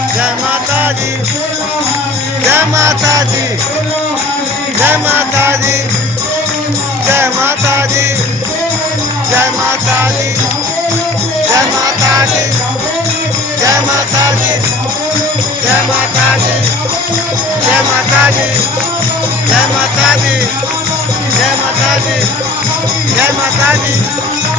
जय माता दी, जय माता दी, जय माता दी, जय माता दी, जय माता दी, जय माता दी, जय माता दी, जय माता दी, जय माता दी, जय माता दी, जय माता दी, जय माता दी।